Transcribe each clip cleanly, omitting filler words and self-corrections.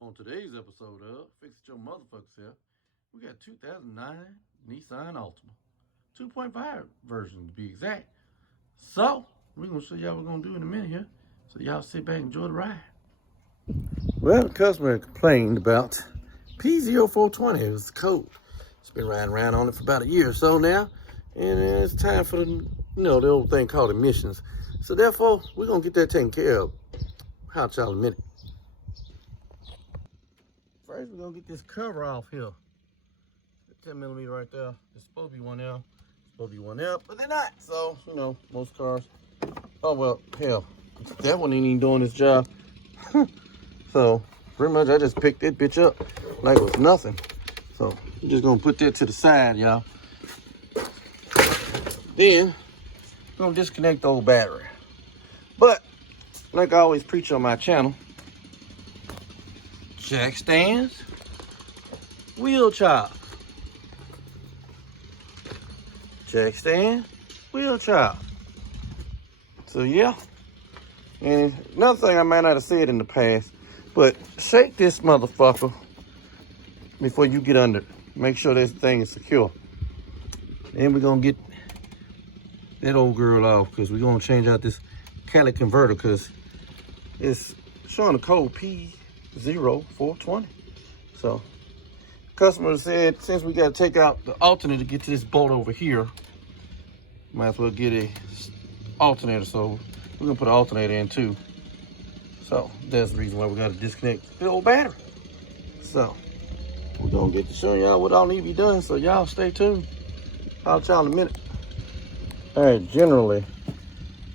On today's episode of Fix It Your Motherfuckers Here, we got 2009 Nissan Altima. 2.5 version to be exact. So, we're going to show y'all what we're going to do in a minute here. So y'all sit back and enjoy the ride. Well, the customer complained about P0420. It was the code. It's been riding around on it for about a year or so now. And it's time for the old thing called emissions. So therefore, we're going to get that taken care of. I'll y'all in a minute. First, we're gonna get this cover off here. 10mm right there. There's supposed to be one there. Supposed to be one there, but they're not. So, most cars. Oh well, hell, that one ain't even doing its job. So, pretty much, I just picked that bitch up like it was nothing. So, I'm just gonna put that to the side, y'all. Then, we're gonna disconnect the old battery. But, like I always preach on my channel, jack stands, wheel chop. Jack stand, wheel chop. So yeah. And another thing I might not have said in the past, but shake this motherfucker before you get under it. Make sure this thing is secure. Then we're gonna get that old girl off because we're gonna change out this catalytic converter because it's showing the code P0420. So customer said since we got to take out the alternator to get to this bolt over here, might as well get a alternator. So we're gonna put an alternator in too. So that's the reason why we got to disconnect the old battery. So we're gonna get to showing y'all what all need to be done. So y'all stay tuned. I'll y'all in a minute. All right, generally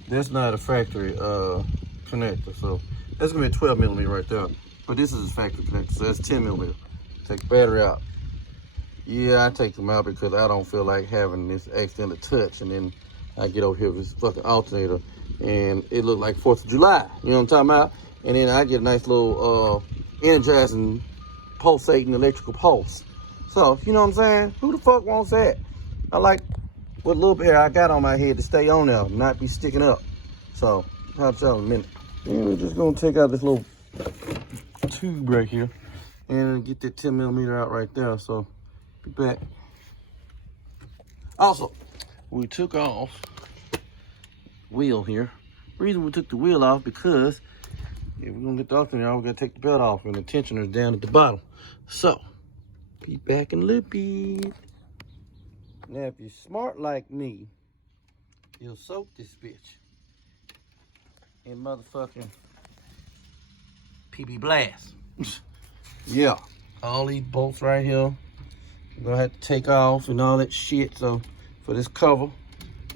that's not a factory connector, so that's gonna be a 12mm right there. But this is a factory connector, so that's 10mm. Take the battery out. Yeah, I take them out because I don't feel like having this accidental touch, and then I get over here with this fucking alternator and it look like 4th of July. You know what I'm talking about? And then I get a nice little energizing, pulsating electrical pulse. So, you know what I'm saying? Who the fuck wants that? I like what little bit hair I got on my head to stay on there, not be sticking up. So, I'll tell you in a minute. And we're just gonna take out this little tube right here and get that 10mm out right there. So be back. Also, we took off wheel here. Reason we took the wheel off because if we're gonna get the alternator, we gotta take the belt off, and the tensioner is down at the bottom. So be back in a little bit. Now if you're smart like me, you'll soak this bitch in motherfucking PB Blast. Yeah, all these bolts right here, you're gonna have to take off and all that shit. So for this cover,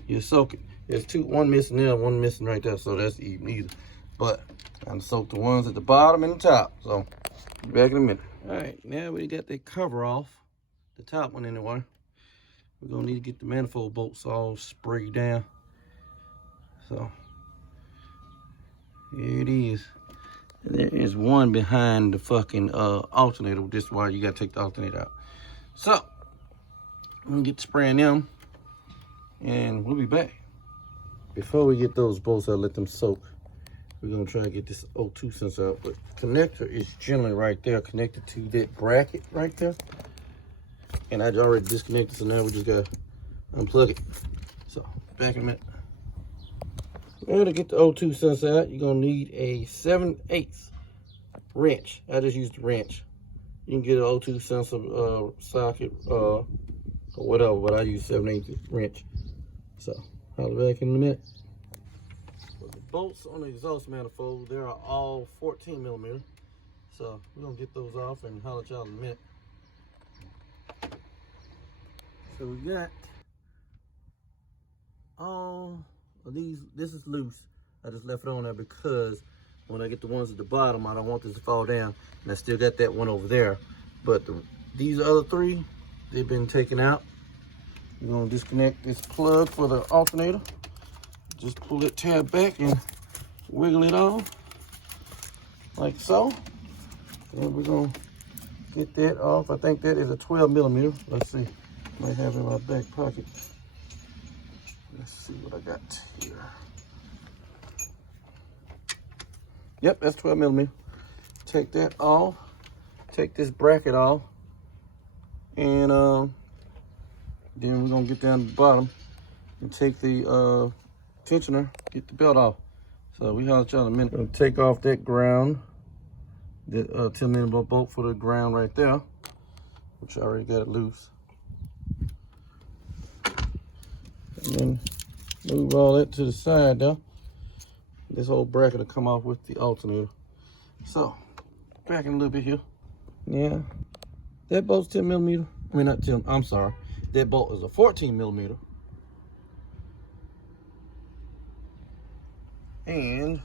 you soak it. There's one missing there, one missing right there, so that's even either. But I'm soak the ones at the bottom and the top. So be back in a minute. All right, now we got that cover off, the top one anyway. We're gonna need to get the manifold bolts all sprayed down. So here it is. There is one behind the fucking alternator. This is why you gotta take the alternator out. So I'm gonna get spraying them and we'll be back. Before we get those bolts out, let them soak. We're gonna try to get this O2 sensor out, but the connector is generally right there, connected to that bracket right there. And I already disconnected, so now we just gotta unplug it. So back in a minute. Well, to get the O2 sensor out, you're gonna need a 7/8 wrench. I just used the wrench. You can get an O2 sensor socket or whatever, but I use 7/8 wrench. So I'll be back in a minute. Well, the bolts on the exhaust manifold, they are all 14mm. So we're gonna get those off and holler at y'all in a minute. So we got all of these. This is loose. I just left it on there because when I get the ones at the bottom, I don't want this to fall down. And I still got that one over there. But these other three, they've been taken out. We're gonna disconnect this plug for the alternator. Just pull it tab back and wiggle it off like so. And we're gonna get that off. I think that is a 12mm. Let's see. Might have it in my back pocket. Let's see what I got here. Yep, that's 12mm. Take that off. take this bracket off, and then we're gonna get down to the bottom and take the tensioner, get the belt off. So we holler at y'all in a minute. Gonna take off that ground, the 10mm bolt for the ground right there, which I already got it loose. And then move all that to the side there. This whole bracket will come off with the alternator. So, backing a little bit here. Yeah, that bolt's 10mm. I mean, not 10, I'm sorry. That bolt is a 14mm. And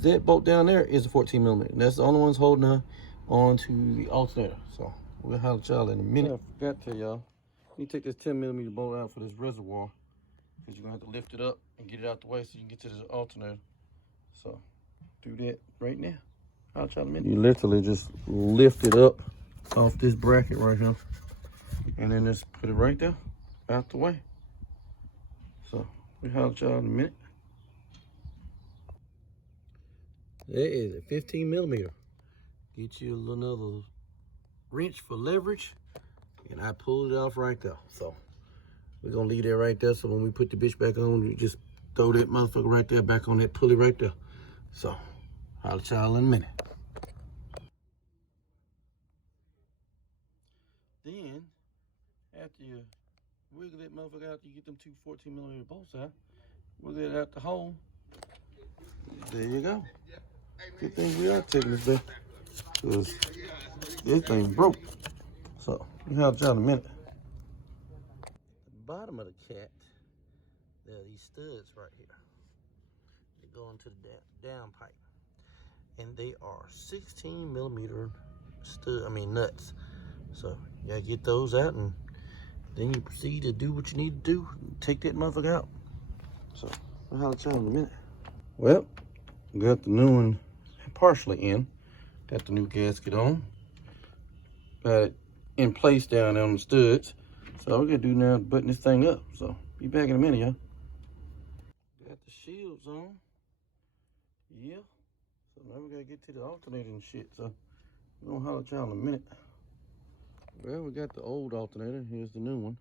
that bolt down there is a 14mm. That's the only one's holding on to the alternator. So, we'll holler at y'all in a minute. I forgot to tell y'all, you take this 10mm bolt out for this reservoir, because you're going to have to lift it up and get it out the way so you can get to the alternator. So, do that right now. I'll try to minute. You literally just lift it up off this bracket right here, and then just put it right there, out the way. So, we'll holler at y'all in a minute. That is a 15mm. Get you another wrench for leverage, and I pulled it off right there. So, we're gonna leave that right there, so when we put the bitch back on, you just throw that motherfucker right there back on that pulley right there. So, I'll let y'all in a minute. Then, after you wiggle that motherfucker out, you get them two 14mm bolts out, wiggle it out the hole. There you go. Good thing we are taking this back, because this thing broke. So, we'll have y'all in a minute. Bottom of the cat, there are these studs right here. They go into the down pipe, and they are 16mm nuts. So you gotta get those out, and then you proceed to do what you need to do. Take that motherfucker out. So I'll holler at y'all in a minute. Well, got the new one partially in. Got the new gasket on. Got it in place down on the studs. So all we gotta do now is button this thing up. So be back in a minute, y'all. Got the shields on. Yeah. So now we gotta get to the alternator and shit. So we're gonna holler at y'all in a minute. Well, we got the old alternator. Here's the new one.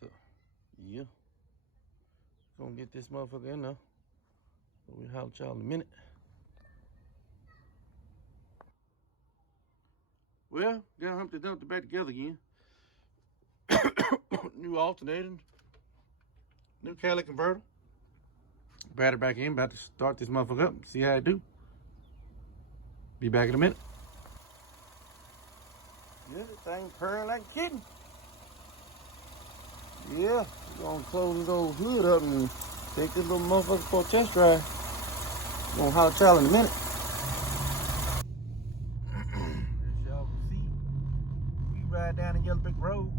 So yeah. Gonna get this motherfucker in now. So we'll holler at y'all in a minute. Well, got Humpty Dumpty back together again. New alternator, new catalytic converter. Battery back in, about to start this motherfucker up, see how it do. Be back in a minute. Yeah, this thing purring like a kitten. Yeah, we're gonna close this old hood up and take this little motherfucker for a test drive. I'm gonna holler at y'all in a minute. As y'all can see, we ride down the Yellow Brick Road.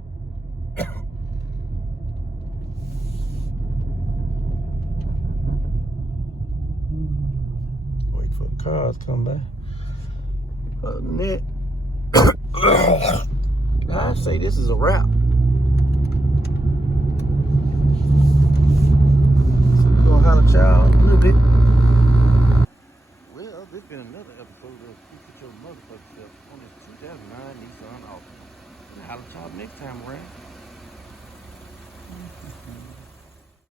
Wait for the cars to come by. Other than that, I say this is a wrap.